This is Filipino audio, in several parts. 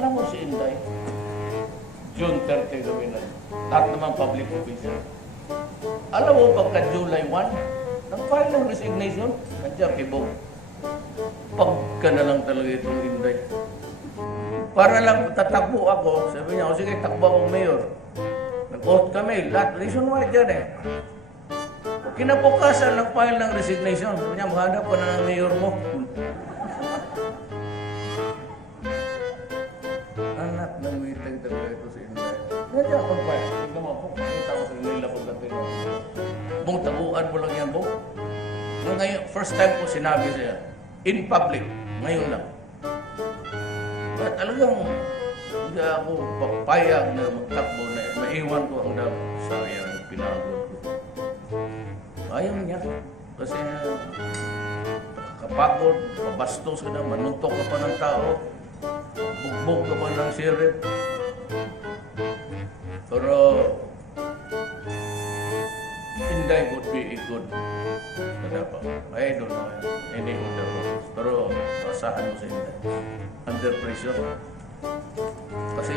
Alam mo si Inday, June 30 gawin na. Lahat naman public official. Alam mo, pagka July 1, nag-file ng resignation, nandiyan kibog. Pagka na lang talaga itong Inday. Para lang tatakbo ako, sabi niya, o sige, takbo akong mayor. Nag-vote kami, lahat, nationwide yan eh. Kinabukasan, nag-file ng resignation. Sabi niya, maghanap ka na ng mayor mo. Anak ng witag talaga ito si Inday. Nandiyan ako file. Tingnan mo, pakita ko sa nila pagdating mo. Bong, taguan mo lang yan, Bong. Ngayon, first time ko sinabi siya, in public, ngayon lang. But talagang hindi ako papayag na magtakbo na maiwan ko ang sayang pinagod ko. Ayaw niya. Kasi kapagod, pabastos ka na, manuntok ka pa ng tao, bugbog ka pa ng sirip. Pero Inday would be a good I don't know any other roles. Pero asahan mo sa Inday. Under pressure. Kasi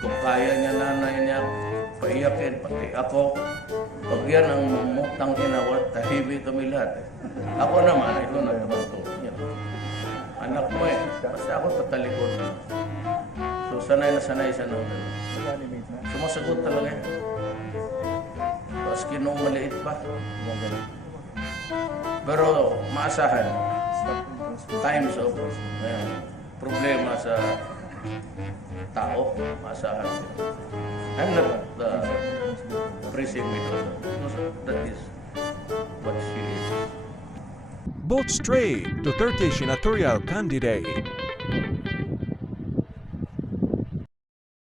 kung kaya niya nanay niya, paiyakin, pati ako. Pag yan ang mamutang inawat, tahimik kami lahat. Ako naman, ito nagtabanto. Anak mo eh. Basta ako tatalikod. So sanay na sanay siya ng sumasagot talaga. Tapos kinong maliit pa. Pero maasahan. Times of problema sa tao, maasahan. I'm not praising me to that is what she is. Vote straight Duterte senatorial candidate.